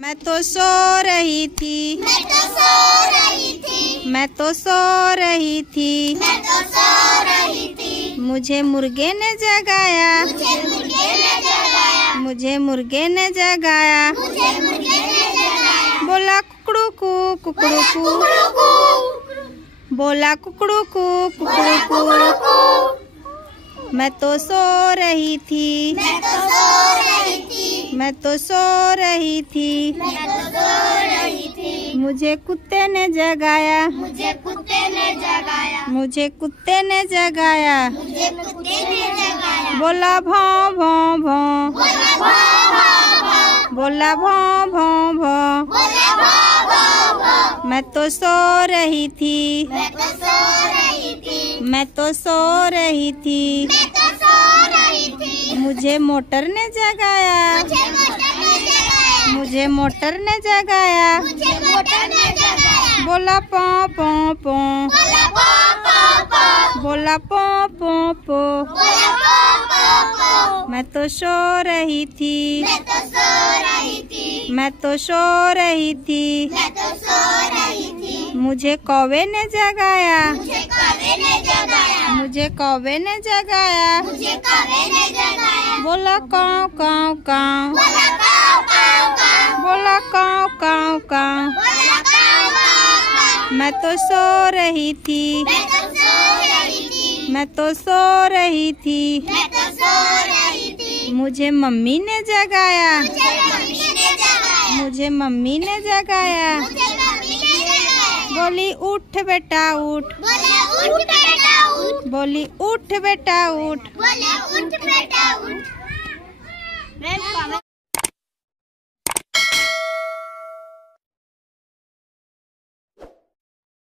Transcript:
मैं तो सो रही थी, मैं तो सो रही थी, मैं तो सो रही थी, मैं तो सो रही थी। मुझे मुर्गे ने जगाया, मुझे मुर्गे ने जगाया, मुझे मुर्गे ने जगाया। मुझे मुर्गे ने जगाया। बोला कुकड़ू कू कुकड़ू कू, कुकड़ू कू, बोला कुकड़ू कू बोला कुकड़ू कुकड़ू कू। कू। मैं तो सो रही थी, मैं तो सो रही थी, मैं तो सो रही थी, मैं तो सो रही थी। मुझे कुत्ते ने जगाया, मुझे कुत्ते ने जगाया, मुझे कुत्ते ने जगाया। मुझे कुत्ते ने जगाया। बोला भौं भौं भौं, बोला भौ भौ भौ, बोला भौं भौं भौं। बोला भौ भौ भौ। मैं तो सो रही थी, मैं तो सो रही थी, मैं तो सो रही थी, मैं तो सो रही थी। मुझे मोटर ने जगाया, मुझे मोटर ने जगाया, मुझे मोटर ने जगाया। मुझे मोटर ने जगाया। बोला पौ पौ पौ, बोला पौ पौ पौ, बोला पौ पौ पौ। बोला पौ पौ पौ। मैं तो सो रही थी, मैं तो सो रही थी, मैं तो सो रही थी, मैं तो सो रही थी। मुझे कौवे ने जगाया, मुझे कौवे ने जगाया, मुझे कौवे ने जगाया। मुझे कौवे ने जगाया। बोला काव काव काव, बोला काव काव काव, बोला काव काव काव। बोला काव काव काव। मैं तो सो रही थी, मैं तो सो रही थी, मैं तो सो रही थी, मैं तो सो रही थी। मुझे मम्मी ने जगाया, मुझे मम्मी ने जगाया, मुझे मम्मी ने जगाया। मुझे मम्मी ने जगाया। बोली उठ बेटा उठ, बोले उठ बेटा उठ, बोली उठ बेटा उठ। बोले उठ बेटा उठ।